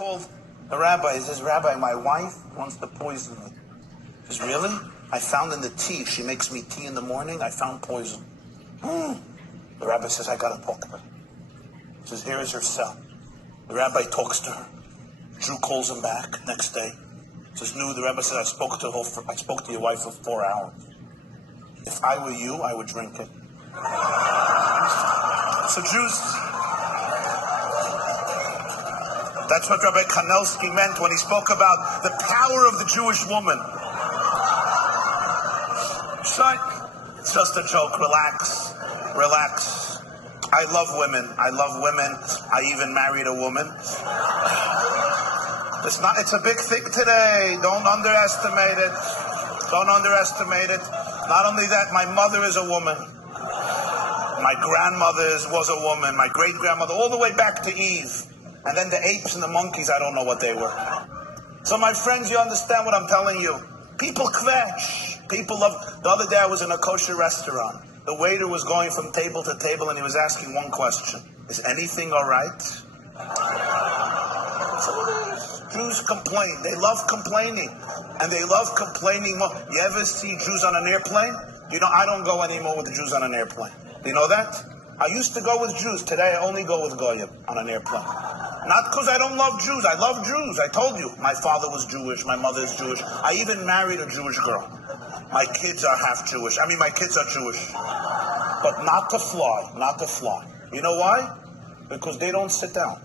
called the rabbi. He says, Rabbi, my wife wants to poison me. He says, really? I found in the tea. She makes me tea in the morning. I found poison. The rabbi says, I got to talk to her. He says, here is her cell. The rabbi talks to her. Jew calls him back next day. He says, no, the rabbi says, I spoke to your wife for 4 hours. If I were you, I would drink it. So Jews, that's what Rabbi Kanelsky meant when he spoke about the power of the Jewish woman. It's just a joke. Relax. Relax. I love women. I even married a woman. It's a big thing today. Don't underestimate it. Not only that, my mother is a woman. My grandmother was a woman. My great-grandmother, all the way back to Eve. And then the apes and the monkeys, I don't know what they were. So my friends, you understand what I'm telling you. People kvetch. People love. The other day I was in a kosher restaurant. The waiter was going from table to table and he was asking one question. Is anything all right? Jews complain. They love complaining. And they love complaining more. You ever see Jews on an airplane? You know, I don't go anymore with the Jews on an airplane. Do you know that? I used to go with Jews. Today I only go with Goyim on an airplane. Not because I don't love Jews. I love Jews. I told you. My father was Jewish. My mother is Jewish. I even married a Jewish girl. My kids are half Jewish. My kids are Jewish. But not to fly. You know why? Because they don't sit down.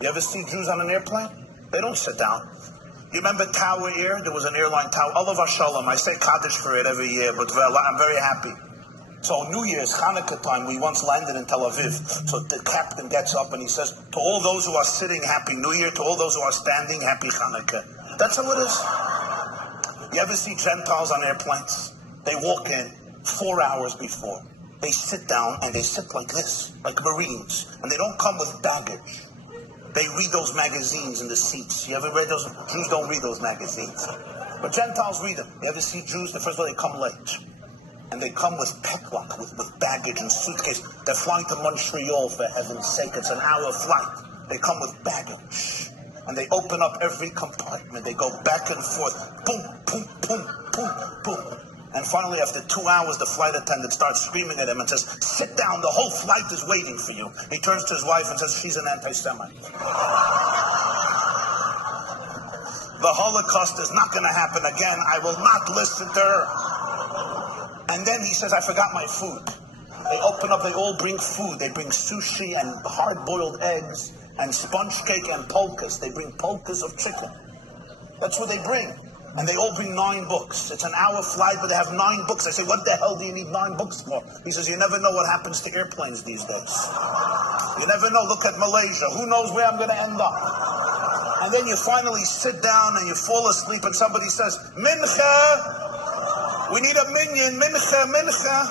You ever see Jews on an airplane? They don't sit down. You remember Tower Air? There was an airline, Tower. Olav Shalom. I say Kaddish for it every year, but I'm very happy. So New Year's, Hanukkah time, we once landed in Tel Aviv. So the captain gets up and he says, to all those who are sitting, Happy New Year. To all those who are standing, Happy Hanukkah. That's how it is. You ever see Gentiles on airplanes? They walk in 4 hours before. They sit down and they sit like this, like Marines. And they don't come with baggage. They read those magazines in the seats. You ever read those? Jews don't read those magazines. But Gentiles read them. You ever see Jews? First of all, they come late. And they come with pecklock, with baggage and suitcase. They're flying to Montreal, for heaven's sake. It's an hour flight. They come with baggage. And they open up every compartment. They go back and forth. Boom, boom, boom, boom, boom. And finally, after 2 hours, the flight attendant starts screaming at him and says, sit down, the whole flight is waiting for you. He turns to his wife and says, she's an anti-Semite. The Holocaust is not going to happen again. I will not listen to her. And then he says, I forgot my food. They open up, they all bring food. They bring sushi and hard-boiled eggs and sponge cake and polkas. They bring polkas of chicken. That's what they bring. And they all bring 9 books. It's an hour flight, but they have 9 books. I say, what the hell do you need 9 books for? He says, you never know what happens to airplanes these days. You never know. Look at Malaysia. Who knows where I'm going to end up? And then you finally sit down and you fall asleep and somebody says, Mincha! We need a minyan, mincha, mincha.